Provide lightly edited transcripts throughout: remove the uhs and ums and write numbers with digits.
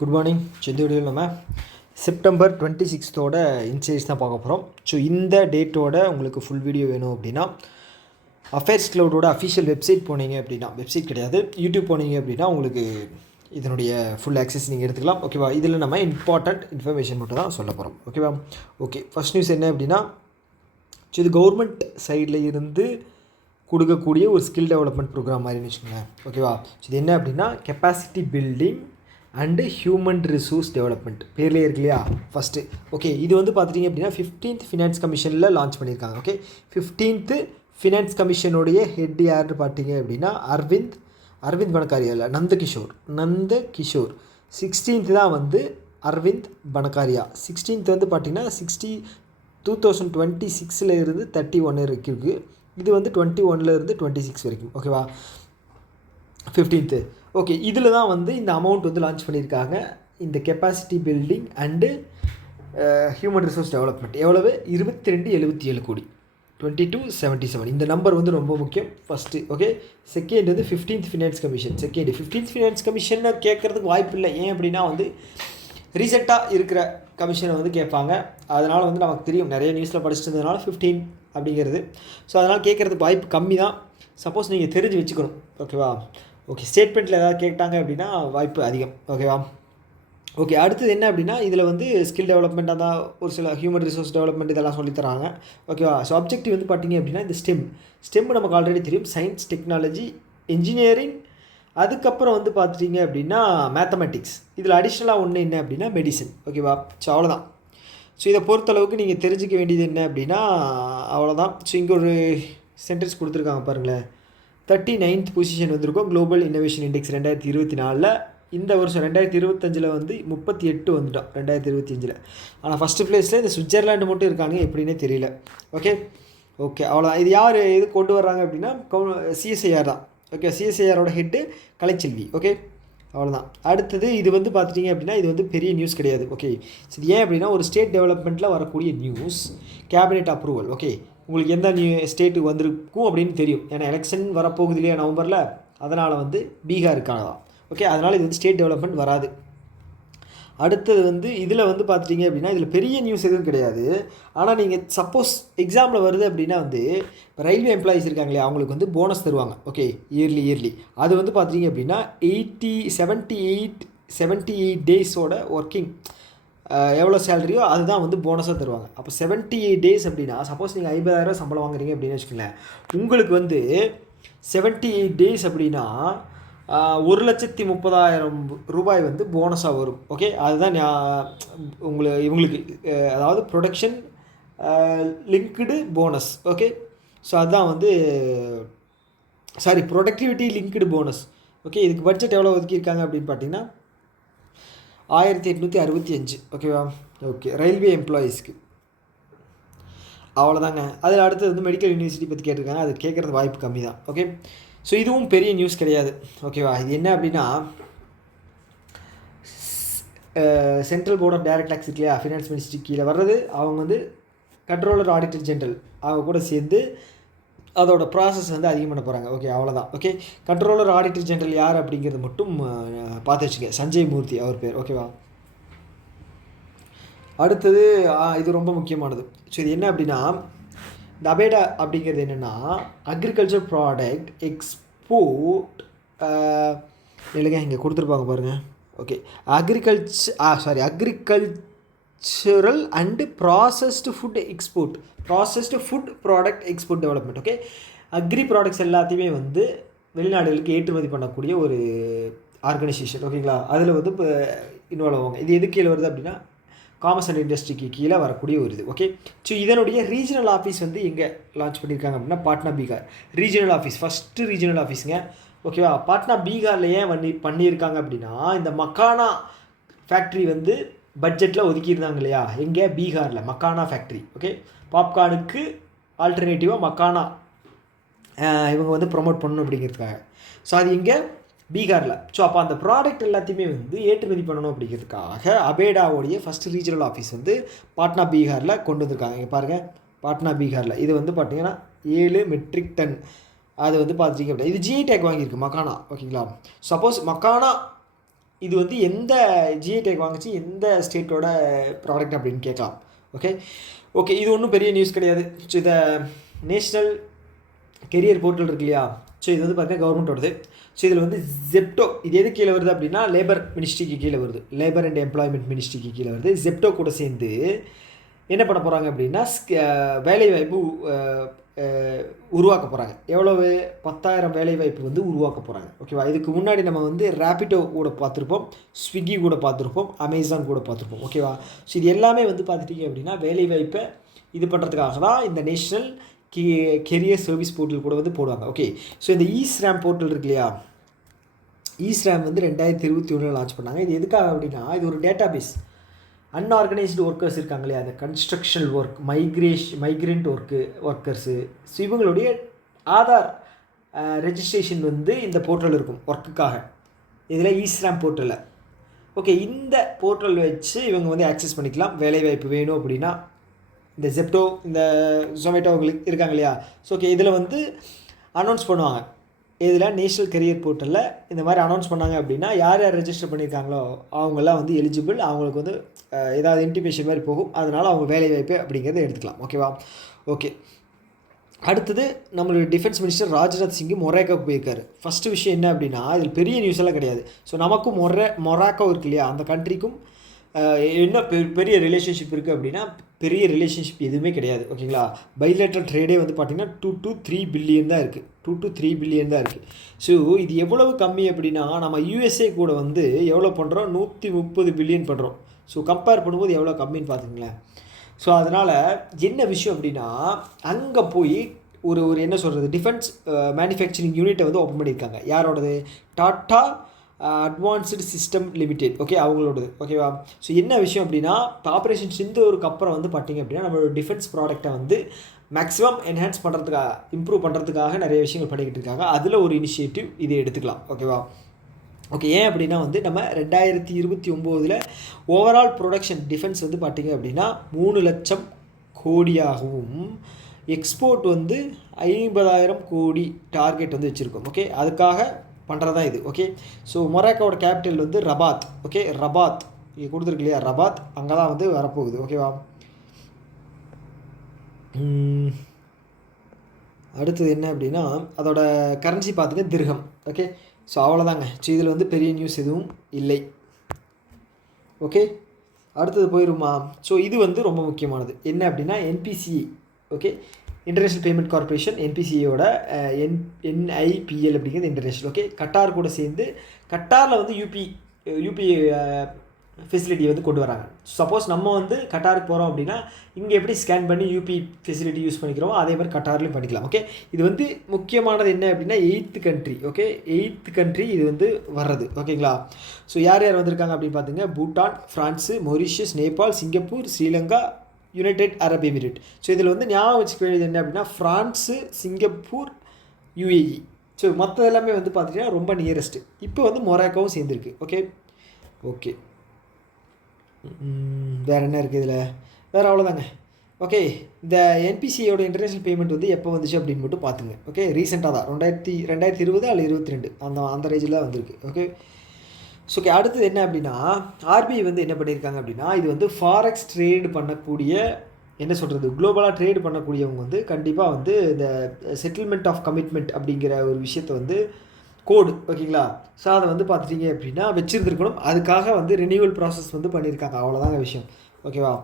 Good morning. இந்த வீடியோவில் நம்ம செப்டம்பர் 26 இன்சைட்ஸ் தான் பார்க்க போகிறோம். ஸோ இந்த டேட்டோட உங்களுக்கு ஃபுல் வீடியோ வேணும் அப்படின்னா அஃபேர்ஸ் க்ளவுடோட அஃபிஷியல் வெப்சைட் போனீங்க அப்படின்னா, வெப்சைட் கிடையாது, யூடியூப் போனீங்க அப்படின்னா உங்களுக்கு இதனுடைய ஃபுல் ஆக்சஸ் நீங்கள் எடுத்துக்கலாம். ஓகேவா? இதில் நம்ம இம்பார்ட்டண்ட் இன்ஃபர்மேஷன் மட்டும் தான் சொல்ல போகிறோம். ஓகேவா? ஓகே, ஃபஸ்ட் நியூஸ் என்ன அப்படின்னா, ஸோ இது கவர்மெண்ட் சைடில் இருந்து கொடுக்கக்கூடிய ஒரு ஸ்கில் டெவலப்மெண்ட் ப்ரோக்ராம் மாதிரின்னு வச்சுக்கோங்களேன். ஓகேவா? ஸோ இது என்ன அப்படின்னா, capacity building and human resource development பேர்லேயே இருக்கு இல்லையா ஃபஸ்ட்டு. ஓகே, இது வந்து பார்த்துட்டிங்க அப்படின்னா 15th ஃபினான்ஸ் கமிஷனில் லான்ச் பண்ணியிருக்காங்க. ஓகே, 15th ஃபினான்ஸ் கமிஷனுடைய ஹெட் யாருன்னு பார்த்தீங்க அப்படின்னா அரவிந்த் பனகாரியா இல்லை, நந்தகிஷோர். 16th தான் வந்து அரவிந்த் பனகாரியா. 16th வந்து பார்த்திங்கன்னா 2026 இருந்து 31 வரைக்கும் இருக்குது. இது வந்து 21 இருந்து 26 வரைக்கும். ஓகேவா? 15th. ஓகே, இதில் தான் வந்து இந்த அமௌண்ட் வந்து லான்ச் பண்ணியிருக்காங்க. இந்த capacity building and human resource development எவ்வளவு? 2277 கோடி, 2277. இந்த நம்பர் வந்து ரொம்ப முக்கியம் ஃபஸ்ட்டு. ஓகே, செகண்ட் வந்து 15th finance commission. 15th finance கமிஷனை கேட்குறதுக்கு வாய்ப்பு இல்லை. ஏன் அப்படின்னா வந்து ரீசெண்டாக இருக்கிற கமிஷனை வந்து கேட்பாங்க. அதனால் வந்து நமக்கு தெரியும், நிறைய நியூஸில் படிச்சுட்டு இருந்ததுனால 15 அப்படிங்கிறது. ஸோ அதனால் கேட்குறதுக்கு வாய்ப்பு கம்மி தான். சப்போஸ் நீங்கள் தெரிஞ்சு வச்சுக்கணும். ஓகேவா? ஓகே, ஸ்டேட்மெண்ட்டில் ஏதாவது கேட்டாங்க அப்படின்னா வாய்ப்பு அதிகம். ஓகேவா? ஓகே, அடுத்தது என்ன அப்படின்னா, இதில் வந்து ஸ்கில் டெவலப்மெண்ட்டாக தான் ஒரு சில ஹியூமன் ரிசோர்ஸ் டெவலப்மெண்ட் இதெல்லாம் சொல்லித்தராங்க. ஓகேவா? ஸோ அப்ஜெக்டிவ் வந்து பார்த்திங்க அப்படின்னா இந்த ஸ்டெம் நமக்கு ஆல்ரெடி தெரியும், சயின்ஸ், டெக்னாலஜி, இன்ஜினியரிங், அதுக்கப்புறம் வந்து பார்த்துட்டிங்க அப்படின்னா மேத்தமெட்டிக்ஸ். இதில் அடிஷ்னலாக ஒன்று என்ன அப்படின்னா மெடிசன். ஓகேவா? ஸோ அவ்வளோதான். ஸோ இதை பொறுத்தளவுக்கு நீங்கள் தெரிஞ்சிக்க வேண்டியது என்ன அப்படின்னா அவ்வளோதான். ஸோ இங்கே ஒரு சென்டென்ஸ் கொடுத்துருக்காங்க பாருங்களேன். 39th பொசிஷன் வந்திருக்கும் குளோபல் இன்னோவேஷன் இண்டெக்ஸ் 2024. இந்த வருஷம் 2025 வந்து 38 வந்துட்டோம் 2025. ஆனால் ஃபஸ்ட்டு ப்ளேஸில் இந்த சுவிட்சர்லாண்டு மட்டும் இருக்காங்க, எப்படின்னே தெரியல. ஓகே, அவ்வளோதான். இது யார் இது கொண்டு வர்றாங்க அப்படின்னா சிஎஸ்ஐஆர் தான். ஓகே, சிஎஸ்ஐஆரோட ஹெட்டு கலைச்செல்வி. ஓகே, அவ்வளோதான். அடுத்தது இது வந்து பார்த்துட்டிங்க அப்படின்னா இது வந்து பெரிய நியூஸ் கிடையாது. ஓகே, இது ஏன் அப்படின்னா ஒரு ஸ்டேட் டெவலப்மெண்ட்டில் வரக்கூடிய நியூஸ், கேபினெட் அப்ரூவல். ஓகே, உங்களுக்கு எந்த ஸ்டேட்டு வந்திருக்கும் அப்படின்னு தெரியும். ஏன்னா எலெக்ஷன் வரப்போகுது இல்லையா நவம்பரில், அதனால் வந்து பீகாருக்காக தான். ஓகே, அதனால் இது வந்து ஸ்டேட் டெவலப்மெண்ட் வராது. அடுத்தது வந்து இதில் வந்து பார்த்துட்டிங்க அப்படின்னா இதில் பெரிய நியூஸ் எதுவும் கிடையாது. ஆனால் நீங்கள் சப்போஸ் எக்ஸாமில் வருது அப்படின்னா வந்து இப்போ ரயில்வே எம்ப்ளாயீஸ் இருக்காங்க இல்லையா, அவங்களுக்கு வந்து போனஸ் தருவாங்க. ஓகே, இயர்லி அது வந்து பார்த்துட்டிங்க அப்படின்னா 78 டேஸோட ஒர்க்கிங் எவ்வளோ சேலரியோ அதுதான் வந்து போனஸாக தருவாங்க. அப்போ 78 டேஸ் அப்படின்னா சப்போஸ் நீங்கள் 50,000 சம்பளம் வாங்குறீங்க அப்படின்னு வச்சுக்கோங்களேன், உங்களுக்கு வந்து 78 டேஸ் அப்படின்னா 1,30,000 ரூபாய் வந்து போனஸாக வரும். ஓகே, அதுதான் இவங்களுக்கு அதாவது production linked bonus. Okay, so அதுதான் வந்து ப்ரொடக்டிவிட்டி லிங்க்டு போனஸ். ஓகே, இதுக்கு பட்ஜெட் எவ்வளோ ஒதுக்கியிருக்காங்க அப்படின்னு பார்த்தீங்கன்னா 1865. ஓகேவா? ஓகே, ரயில்வே எம்ப்ளாயீஸ்க்கு அவ்வளோதாங்க. அதில் அடுத்தது வந்து மெடிக்கல் யூனிவர்சிட்டி பற்றி கேட்டிருக்காங்க, அது கேட்குறது வாய்ப்பு கம்மி தான். ஓகே, ஸோ இதுவும் பெரிய நியூஸ் கிடையாது. ஓகேவா? இது என்ன அப்படின்னா central board of direct taxes இல்லையா, ஃபினான்ஸ் மினிஸ்ட்ரி கீழே வர்றது, அவங்க வந்து கண்ட்ரோலர் ஆடிட்டர் ஜென்ரல் அவங்க கூட சேர்ந்து அதோட ப்ராசஸ் வந்து அதிகம் பண்ண போகிறாங்க. ஓகே, அவ்வளோதான். ஓகே, கண்ட்ரோலர் ஆடிட்டர் ஜென்ரல் யார் அப்படிங்கிறது மட்டும் பார்த்து வச்சுக்க, சஞ்சய் மூர்த்தி அவர் பேர். ஓகேவா? அடுத்தது இது ரொம்ப முக்கியமானது. ஸோ இது என்ன அப்படின்னா இந்த அபேடா அப்படிங்கிறது என்னென்னா அக்ரிகல்ச்சர் ப்ராடக்ட் எக்ஸ்போர்ட் இல்லைங்க, இங்கே கொடுத்துருப்பாங்க பாருங்கள். Okay, agricultural and processed food product export development. Okay, agri products எல்லாத்தையுமே வந்து வெளிநாடுகளுக்கு ஏற்றுமதி பண்ணக்கூடிய ஒரு ஆர்கனைசேஷன். ஓகேங்களா? அதில் வந்து இப்போ இன்வால்வ் ஆவாங்க. இது எது கீழே வருது அப்படின்னா காமர்ஸ் அண்ட் இண்டஸ்ட்ரிக்கு கீழே வரக்கூடிய ஒரு இது. ஓகே, ஸோ இதனுடைய ரீஜனல் ஆஃபீஸ் வந்து எங்கே லான்ச் பண்ணியிருக்காங்க அப்படின்னா Patna, Bihar. Regional office, first regional ஆஃபீஸுங்க. ஓகேவா? பாட்னா பீகாரில் ஏன் பண்ணியிருக்காங்க அப்படின்னா இந்த மக்கானா ஃபேக்ட்ரி வந்து பட்ஜெட்டில் ஒதுக்கியிருந்தாங்க இல்லையா, எங்கே? பீகாரில் மக்கானா ஃபேக்ட்ரி. ஓகே, பாப்கார்னுக்கு ஆல்டர்னேட்டிவாக மக்கானா இவங்க வந்து ப்ரொமோட் பண்ணணும் அப்படிங்கிறதுக்காக. ஸோ அது இங்கே பீகாரில். ஸோ அப்போ அந்த ப்ராடக்ட் எல்லாத்தையுமே வந்து ஏற்றுமதி பண்ணணும் அப்படிங்கிறதுக்காக அபேடாவுடைய ஃபஸ்ட்டு ரீஜனல் ஆஃபீஸ் வந்து பாட்னா பீகாரில் கொண்டு வந்திருக்காங்க. இங்கே பாருங்கள், பாட்னா பீகாரில் இது வந்து பார்த்திங்கன்னா 7 மெட்ரிக் டன் அது வந்து பார்த்துட்டிங்க அப்படின்னா இது ஜிஐ டேக் வாங்கியிருக்கு மக்கானா. ஓகேங்களா? சப்போஸ் மக்கானா இது வந்து எந்த ஜிஐ டேக் வாங்கிச்சு, எந்த ஸ்டேட்டோட ப்ராடக்ட் அப்படின்னு கேட்கலாம். ஓகே இது ஒன்றும் பெரிய நியூஸ் கிடையாது. ஸோ இதை நேஷ்னல் கெரியர் போர்ட்டல் இருக்கு இல்லையா, ஸோ இது வந்து பார்த்தீங்கன்னா கவர்மெண்ட்டோடது. ஸோ இதில் வந்து ஜெப்டோ இது எது கீழே வருது அப்படின்னா லேபர் மினிஸ்ட்ரிக்கு கீழே வருது, லேபர் அண்ட் எம்ப்ளாய்மெண்ட் மினிஸ்ட்ரிக்கு கீழே வருது. ஜெப்டோ கூட சேர்ந்து என்ன பண்ண போகிறாங்க அப்படின்னா வேலைவாய்ப்பு உருவாக்க போகிறாங்க. எவ்வளவு 10,000 வேலைவாய்ப்பு வந்து உருவாக்க போகிறாங்க. ஓகேவா, இதுக்கு முன்னாடி நம்ம வந்து ரேபிடோ கூட பார்த்துருப்போம், ஸ்விக்கி கூட பார்த்துருப்போம், அமேசான் கூட பார்த்துருப்போம். ஓகேவா, ஸோ இது எல்லாமே வந்து பார்த்துட்டிங்க அப்படின்னா வேலைவாய்ப்பை இது பண்ணுறதுக்காக தான் இந்த நேஷ்னல் கெரியர் சர்வீஸ் போர்ட்டல் கூட வந்து போடுவாங்க. ஓகே, ஸோ இந்த ஈஸ்ராம் போர்ட்டல் இருக்கு இல்லையா, ஈஸ்ராம் வந்து 2021 லான்ச் பண்ணாங்க. இது எதுக்காக அப்படின்னா இது ஒரு டேட்டா பேஸ். அன்ஆர்கனைஸ்டு ஒர்க்கர்ஸ் இருக்காங்க இல்லையா, அந்த constructional work, migrant workers, so இவங்களுடைய ஆதார் ரெஜிஸ்ட்ரேஷன் வந்து இந்த போர்ட்டல் இருக்கும் ஒர்க்குக்காக. இதில் ஈஸ்ராம் போர்ட்டலில் ஓகே, இந்த போர்ட்டல் வச்சு இவங்க வந்து ஆக்சஸ் பண்ணிக்கலாம். வேலைவாய்ப்பு வேணும் அப்படின்னா இந்த ஜெப்டோ, இந்த ஜொமேட்டோ அவங்களுக்கு இருக்காங்க இல்லையா, ஸோ ஓகே இதில் வந்து அனௌன்ஸ் பண்ணுவாங்க. இதில் நேஷ்னல் கெரியர் போர்ட்டலில் இந்த மாதிரி அனௌன்ஸ் பண்ணாங்க அப்படின்னா யார் யார் ரெஜிஸ்டர் பண்ணியிருக்காங்களோ அவங்கெல்லாம் வந்து எலிஜிபிள், அவங்களுக்கு வந்து ஏதாவது இன்டிமேஷன் மாதிரி போகும், அதனால் அவங்க வேலைவாய்ப்பு அப்படிங்கிறத எடுத்துக்கலாம். ஓகேவா, ஓகே அடுத்தது நம்மளுடைய டிஃபென்ஸ் மினிஸ்டர் ராஜ்நாத் சிங் மொராக்கோவுக்கு போயிருக்காரு. ஃபஸ்ட்டு விஷயம் என்ன அப்படின்னா இதில் பெரிய நியூஸ் எல்லாம் கிடையாது. ஸோ நமக்கும் மொராக்கோ இருக்கு இல்லையா, அந்த கண்ட்ரிக்கும் என்ன பெரிய ரிலேஷன்ஷிப் இருக்குது அப்படின்னா பெரிய ரிலேஷன்ஷிப் எதுவுமே கிடையாது. ஓகேங்களா, பைலேட்ரல் ட்ரேடே வந்து பார்த்திங்கன்னா 2 to 3 பில்லியன் தான் இருக்குது. 2 to 3 பில்லியன் தான் இருக்குது. ஸோ இது எவ்வளவு கம்மி அப்படின்னா நம்ம யூஎஸ்ஏ கூட வந்து எவ்வளோ பண்ணுறோம், 130 பில்லியன் பண்ணுறோம். ஸோ கம்பேர் பண்ணும்போது எவ்வளோ கம்மின்னு பார்த்துங்களேன். ஸோ அதனால் என்ன விஷயம் அப்படின்னா அங்கே போய் ஒரு என்ன சொல்கிறது டிஃபென்ஸ் மேனுஃபேக்சரிங் யூனிட்டை வந்து ஓப்பன் பண்ணியிருக்காங்க. யாரோடது, Tata advanced system limited. Okay அவங்களோடது. ஓகேவா, ஸோ என்ன விஷயம் அப்படின்னா ஆப்ரேஷன் சிந்தூருக்கு அப்புறம் வந்து பார்த்திங்க அப்படின்னா நம்மளோட டிஃபென்ஸ் ப்ராடக்டை வந்து மேக்ஸிமம் என்ஹான்ஸ் பண்ணுறதுக்காக, இம்ப்ரூவ் பண்ணுறதுக்காக நிறைய விஷயங்கள் பண்ணிக்கிட்டு இருக்காங்க. அதில் ஒரு இனிஷியேட்டிவ் இதை எடுத்துக்கலாம். ஓகேவா, ஓகே ஏன் அப்படின்னா வந்து நம்ம 2029 ஓவரால் ப்ரொடக்ஷன் டிஃபென்ஸ் வந்து பார்த்திங்க அப்படின்னா 3 லட்சம் கோடியாகவும் எக்ஸ்போர்ட் வந்து 50,000 கோடி டார்கெட் வந்து வச்சுருக்கோம். ஓகே அதுக்காக பண்ணுறது தான் இது. ஓகே, ஸோ மொராக்கோட கேபிட்டல் வந்து ரபாத். ஓகே ரபாத் இங்கே கொடுத்துருக்கு இல்லையா, ரபாத் அங்கே தான் வந்து வரப்போகுது. ஓகேவா, அடுத்தது என்ன அப்படின்னா அதோட கரன்சி பார்த்துங்க திர்ஹம். ஓகே, ஸோ அவ்வளோதாங்க. ஸோ இதில் வந்து பெரிய நியூஸ் எதுவும் இல்லை. ஓகே அடுத்தது போயிருமா. ஸோ இது வந்து ரொம்ப முக்கியமானது என்ன அப்படின்னா NPCI. Okay international payment corporation, என்பிசிஐயோட NIPL அப்படிங்கிறது இன்டர்நேஷ்னல். ஓகே கட்டார் கூட சேர்ந்து கட்டாரில் வந்து யூபி ஃபெசிலிட்டி வந்து கொண்டு வராங்க. சப்போஸ் நம்ம வந்து கட்டாருக்கு போகிறோம் அப்படின்னா இங்கே எப்படி ஸ்கேன் பண்ணி யூபி ஃபெசிலிட்டி யூஸ் பண்ணிக்கிறோம் அதே மாதிரி கட்டார்லையும் பண்ணிக்கலாம். ஓகே இது வந்து முக்கியமானது என்ன அப்படின்னா 8th country. Okay 8th country இது வந்து வர்றது. ஓகேங்களா, ஸோ யார் யார் வந்திருக்காங்க அப்படின்னு பார்த்துங்க, Bhutan, France, Mauritius, Nepal, Singapore, Sri Lanka, United Arab Emirate. So இதில் வந்து ஞாபகம் வச்சுக்க வேண்டியது என்ன அப்படின்னா ஃப்ரான்ஸு, சிங்கப்பூர், UAE. ஸோ மற்ற எல்லாமே வந்து பார்த்திங்கன்னா ரொம்ப நியரஸ்ட்டு. இப்போ வந்து மொராக்கோவும் சேர்ந்துருக்கு. ஓகே வேறு என்ன இருக்குது இதில், வேறு அவ்வளோதாங்க. ஓகே இந்த என்பிசிஐயோட இன்டர்நேஷ்னல் பேமெண்ட் வந்து எப்போ வந்துச்சு அப்படின்னு மட்டும் பார்த்துங்க. ஓகே ரீசெண்டாக தான் 2020 அல்லது 2022 அந்த ரேஞ்சில் தான் வந்திருக்கு. ஓகே ஸோ ஓகே அடுத்தது என்ன அப்படின்னா RBI வந்து என்ன பண்ணியிருக்காங்க அப்படின்னா இது வந்து ஃபாரெக்ஸ் ட்ரேடு பண்ணக்கூடிய என்ன சொல்கிறது குளோபலாக ட்ரேடு பண்ணக்கூடியவங்க வந்து கண்டிப்பாக வந்து இந்த செட்டில்மெண்ட் ஆஃப் கமிட்மெண்ட் அப்படிங்கிற ஒரு விஷயத்தை வந்து கோடு ஓகேங்களா, ஸோ அதை வந்து பார்த்துட்டிங்க அப்படின்னா வச்சுருந்துருக்கணும். அதுக்காக வந்து ரினியூவல் ப்ராசஸ் வந்து பண்ணியிருக்காங்க. அவ்வளோதாங்க விஷயம். ஓகேவா,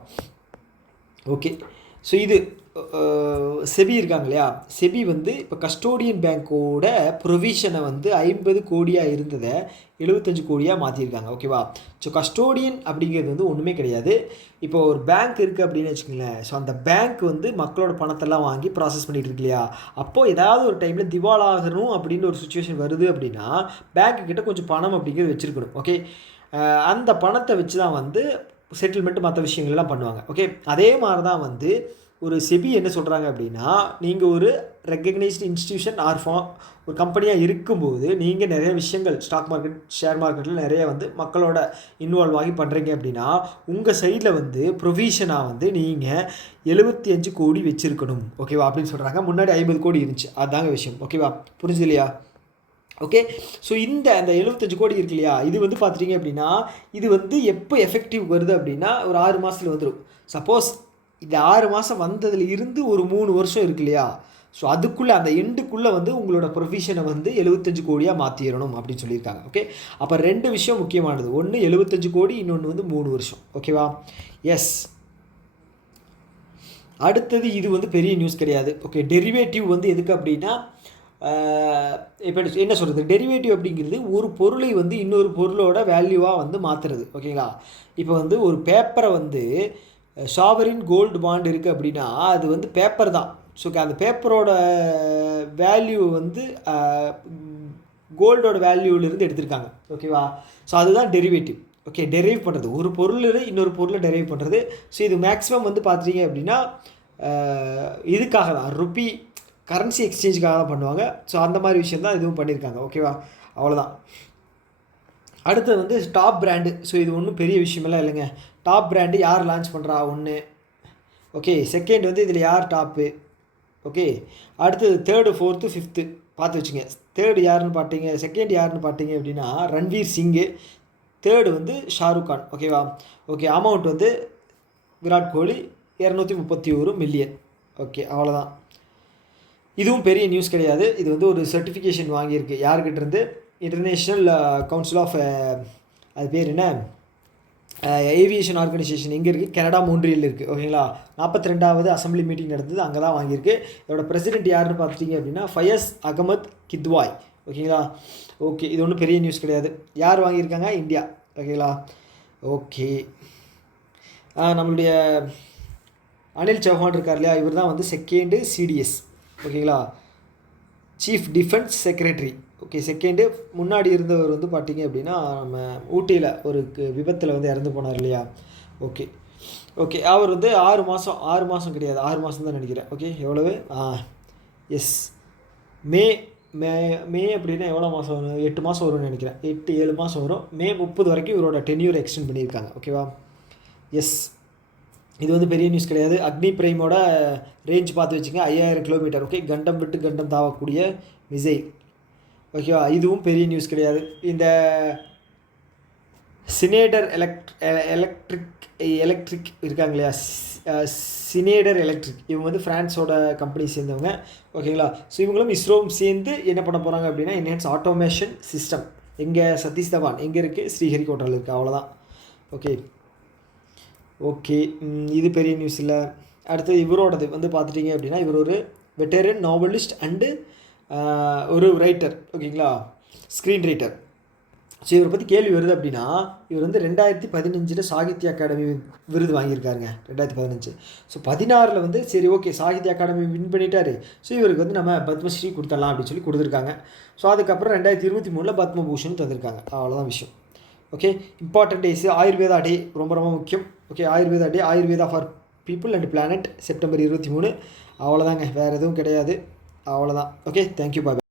ஓகே ஸோ இது செபி இருக்காங்க இல்லையா, செபி வந்து இப்போ கஸ்டோடியன் பேங்க்கோட ப்ரொவிஷனை வந்து 50 கோடியாக இருந்ததை 75 கோடியாக மாற்றிருக்காங்க. ஓகேவா, ஸோ கஸ்டோடியன் அப்படிங்கிறது வந்து ஒன்றுமே கிடையாது. இப்போ ஒரு பேங்க் இருக்குது அப்படின்னு வச்சுக்கோங்களேன். ஸோ அந்த பேங்க் வந்து மக்களோட பணத்தெல்லாம் வாங்கி ப்ராசஸ் பண்ணிகிட்டு இருக்கு இல்லையா, அப்போது ஏதாவது ஒரு டைமில் திவாலாகணும் அப்படின்னு ஒரு சுச்சுவேஷன் வருது அப்படின்னா பேங்க்குக்கிட்ட கொஞ்சம் பணம் அப்படிங்கிறது வச்சுருக்கணும். ஓகே அந்த பணத்தை வச்சு தான் வந்து செட்டில்மெண்ட்டு மற்ற விஷயங்கள்லாம் பண்ணுவாங்க. ஓகே அதே மாதிரி தான் வந்து ஒரு செபி என்ன சொல்கிறாங்க அப்படின்னா நீங்கள் ஒரு ரெக்கக்னைஸ்டு இன்ஸ்டிடியூஷன் ஒரு கம்பெனியாக இருக்கும்போது நீங்கள் நிறைய விஷயங்கள் ஸ்டாக் மார்க்கெட் ஷேர் மார்க்கெட்டில் நிறைய வந்து மக்களோட இன்வால்வ் ஆகி பண்ணுறீங்க அப்படின்னா உங்கள் சைடில் வந்து ப்ரொவிஷனாக வந்து நீங்கள் 75 கோடி வச்சுருக்கணும். ஓகேவா அப்படின்னு சொல்கிறாங்க. முன்னாடி 50 கோடி இருந்துச்சு. அதுதாங்க விஷயம். ஓகேவா புரிஞ்சு இல்லையா. ஓகே. ஸோ அந்த 75 கோடி இருக்கு இல்லையா, இது வந்து பார்த்துட்டிங்க அப்படின்னா இது வந்து எப்போ எஃபெக்டிவ் வருது அப்படின்னா ஒரு 6 மாதத்தில் வந்துடும். சப்போஸ் இந்த 6 மாதம் வந்ததில் இருந்து ஒரு 3 வருஷம் இருக்கு இல்லையா, ஸோ அதுக்குள்ளே அந்த எண்டுக்குள்ளே வந்து உங்களோட ப்ரொவிஷனை வந்து 75 கோடியாக மாற்றிடணும் அப்படின்னு சொல்லியிருக்காங்க. ஓகே. அப்போ 2 விஷயம் முக்கியமானது. ஒன்று 75 கோடி, இன்னொன்று வந்து 3 வருஷம். ஓகேவா? எஸ். அடுத்தது இது வந்து பெரிய நியூஸ் கிடையாது. ஓகே. டெரிவேட்டிவ் வந்து எதுக்கு அப்படின்னா இப்போ என்ன சொல்கிறது, டெரிவேட்டிவ் அப்படிங்கிறது ஒரு பொருளை வந்து இன்னொரு பொருளோட வேல்யூவாக வந்து மாற்றுறது. ஓகேங்களா? இப்போ வந்து ஒரு பேப்பரை வந்து சாவரின் கோல்டு பாண்ட் இருக்குது அப்படின்னா அது வந்து பேப்பர் தான். ஸோ அந்த பேப்பரோட வேல்யூ வந்து கோல்டோட வேல்யூவிலிருந்து எடுத்திருக்காங்க. ஓகேவா? ஸோ அதுதான் டெரிவேட்டிவ். ஓகே. டெரைவ் பண்ணுறது, ஒரு பொருள் இன்னொரு பொருளை டெரைவ் பண்ணுறது. ஸோ இது மேக்ஸிமம் வந்து பார்த்தீங்க அப்படின்னா இதுக்காக தான், ருப்பி கரன்சி எக்ஸ்சேஞ்சுக்காக தான் பண்ணுவாங்க. ஸோ அந்த மாதிரி விஷயம் தான் இதுவும் பண்ணியிருக்காங்க. ஓகேவா? அவ்வளோதான். அடுத்தது வந்து டாப் பிராண்டு. ஸோ இது ஒன்றும் பெரிய விஷயமெல்லாம் இல்லைங்க. டாப் பிராண்டு யார் லான்ச் பண்ணுறா ஒன்று. ஓகே. செகண்ட் வந்து இதில் யார் டாப்பு. ஓகே. அடுத்தது தேர்டு, ஃபோர்த்து, ஃபிஃப்த்து பார்த்து வச்சுங்க. தேர்டு யாருன்னு பார்த்தீங்க, செகண்ட் யாருன்னு பார்த்தீங்க அப்படின்னா ரன்வீர் சிங்கு, தேர்டு வந்து ஷாருக் கான். ஓகேவா? ஓகே. அமௌண்ட் வந்து விராட் கோலி 231 மில்லியன். ஓகே. அவ்வளோதான். இதுவும் பெரிய நியூஸ் கிடையாது. இது வந்து ஒரு சர்டிஃபிகேஷன் வாங்கியிருக்கு. யார்கிட்ட இருந்து? இன்டர்நேஷ்னல் கவுன்சில் ஆஃப் அது பேர் என்ன, ஏவியேஷன் ஆர்கனைசேஷன் எங்கே இருக்குது? கனடா மோன்ட்ரியல் இருக்குது. ஓகேங்களா? 42வது அசம்பிளி மீட்டிங் நடந்தது, அங்கே தான் வாங்கியிருக்கு. இதோட பிரசிடென்ட் யாருன்னு பார்த்துட்டிங்க அப்படின்னா ஃபயஸ் அகமத் கித்வாய். ஓகேங்களா? ஓகே. இது ஒன்றும் பெரிய நியூஸ் கிடையாது. யார் வாங்கியிருக்காங்க? இந்தியா. ஓகேங்களா? ஓகே. நம்மளுடைய அனில் சௌஹான் இருக்கார் இல்லையா, இவர் தான் வந்து செகண்டு சிடிஎஸ். ஓகேங்களா? Chief defence secretary. Okay. Second முன்னாடி இருந்தவர் வந்து பார்த்தீங்க அப்படின்னா நம்ம ஊட்டியில் ஒரு விபத்தில் வந்து இறந்து போனார் இல்லையா. ஓகே. ஓகே. அவர் வந்து 6 மாதம் கிடையாது, 6 மாதம் தான் நினைக்கிறேன். ஓகே. எவ்வளவு? எஸ். மே மே மே அப்படின்னா எவ்வளோ மாதம் வரும்? 8 மாதம் வரும்னு நினைக்கிறேன். 8-7 மாதம் வரும். மே 30 வரைக்கும் இவரோட டென்யூர் எக்ஸ்டெண்ட் பண்ணியிருக்காங்க. ஓகேவா? எஸ். இது வந்து பெரிய நியூஸ் கிடையாது. அக்னி பிரைமோட ரேஞ்ச் பார்த்து வச்சுங்க, 5000 கிலோமீட்டர். ஓகே. கண்டம் விட்டு கண்டம் தாவக்கூடிய மிசைல். ஓகேவா? இதுவும் பெரிய நியூஸ் கிடையாது. இந்த சினேடர் எலக்ட்ரிக் இருக்காங்க இல்லையா, சினேடர் எலக்ட்ரிக், இவங்க வந்து ஃப்ரான்ஸோட கம்பெனி சேர்ந்தவங்க. ஓகேங்களா? ஸோ இவங்களும் இஸ்ரோவும் சேர்ந்து என்ன பண்ண போகிறாங்க அப்படின்னா என்ஹான்ஸ் ஆட்டோமேஷன் சிஸ்டம். எங்கே? சதீஷ் தவான் எங்கே இருக்குது? ஸ்ரீஹரிகோட்டாவில் இருக்குது. அவ்வளோதான். ஓகே. ஓகே. இது பெரிய நியூஸ் இல்லை. அடுத்தது இவரோடது வந்து பார்த்துட்டிங்க அப்படின்னா இவர் ஒரு வெட்டரன் நாவலிஸ்ட் அண்டு ஒரு ரைட்டர். ஓகேங்களா? Screen writer. ஸோ இவரை பற்றி கேள்வி வருது அப்படின்னா இவர் வந்து 2015 சாகித்ய அகாடமி விருது வாங்கியிருக்காருங்க. 2015. ஸோ 16 வந்து சரி ஓகே சாகித்ய அகாடமி வின் பண்ணிட்டாரு, ஸோ இவருக்கு வந்து நம்ம பத்மஸ்ரீ கொடுத்துடலாம் அப்படின்னு சொல்லி கொடுத்துருக்காங்க. ஸோ அதுக்கப்புறம் 2023 பத்மபூஷன் தந்திருக்காங்க. அவ்வளோதான் விஷயம். ஓகே. இம்பார்ட்டன்ட் டேஸ் ஆயுர்வேதா டே ரொம்ப ரொம்ப முக்கியம். Okay. Ayurveda day, Ayurveda for people and planet, September 23. அவ்வளோதாங்க, வேறு எதுவும் கிடையாது. அவ்வளோதான். ஓகே. தேங்க்யூ. பாய்.